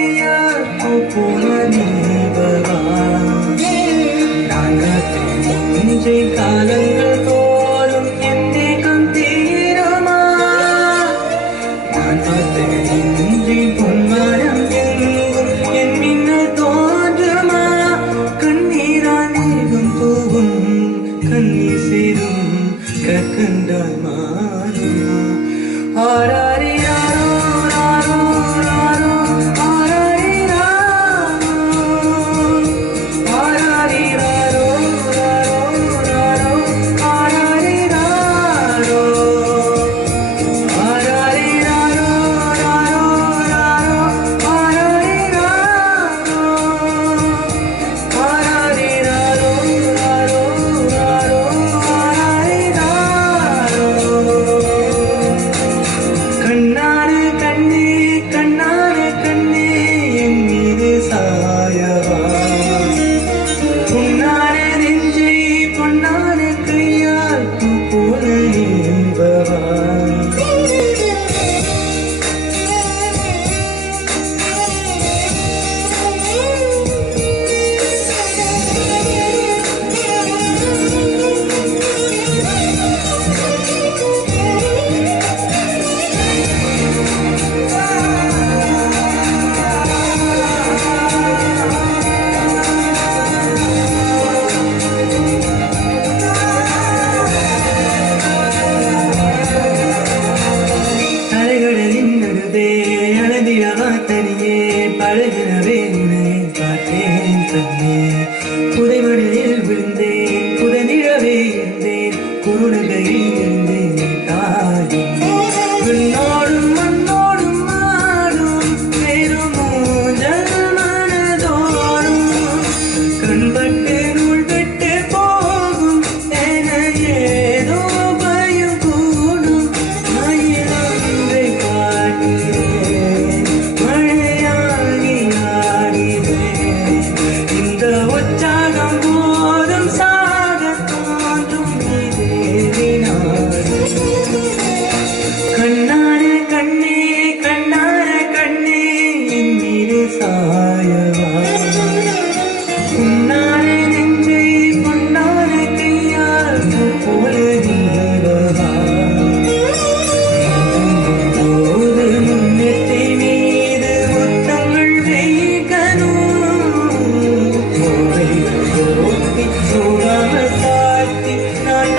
கையால் பூ போல நீவவா நெஞ்சை காலங்கள் தோறும் என் தேகம் தீரமா நான் பார்த்த நெஞ்சை பொன்மரம் எங்கும் என் மின்னல் தோன்றுமா கண்ணீரால் மேகம் போகும் கண்ணீர் சேரும் கற்கண்டால் மாறுமா ஆராரிராரோ ராரோ ராரோ ஆராரிராரோ ஆராரிராரோ ராரோ ராரோ ஆராரிராரோ ஆராரிராரோ ராரோ ராரோ ஆராரிராரோ ஆராரிராரோ ராரோ ராரோ கண்ணான கண்ணே கண்ணான கண்ணே என் மீது சாயவா பொன்னான நெஞ்சை பொன்னான கையால் பூ போல நீவவா தனியே பழகினவே உன்னை பார்த்தேன் தன்னே புதைமணலில் விழுந்தேன் புதனிழவே இருந்தேன் குருணகையில் இருந்தேன் தாயும் விண்ணோடும் மண்ணோடும் மாடும் பெருமூஞ்சல் மனதோடும் கண்பட்டு நூல் விட்டு போகும் என ஏதோ பயம் கூடும் மயிலொன்றை காட்டுகிறேன் உற்சாகம் போதும் சாக தோன்றும் கண்ணான கண்ணே கண்ணான கண்ணே என் மீது சாயவா பொன்னான நெஞ்சை பொன்னான கையால் போல நீவவா போது முன்னெத்தை மீது முத்தங்கள் வைக்கணும் தாழ்த்தி நான்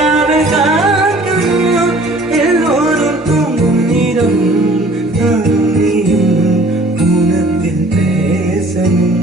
காக்கணும் எல்லோரும் தூங்கும் நிறம் நானும் உனத்தில் பேசணும்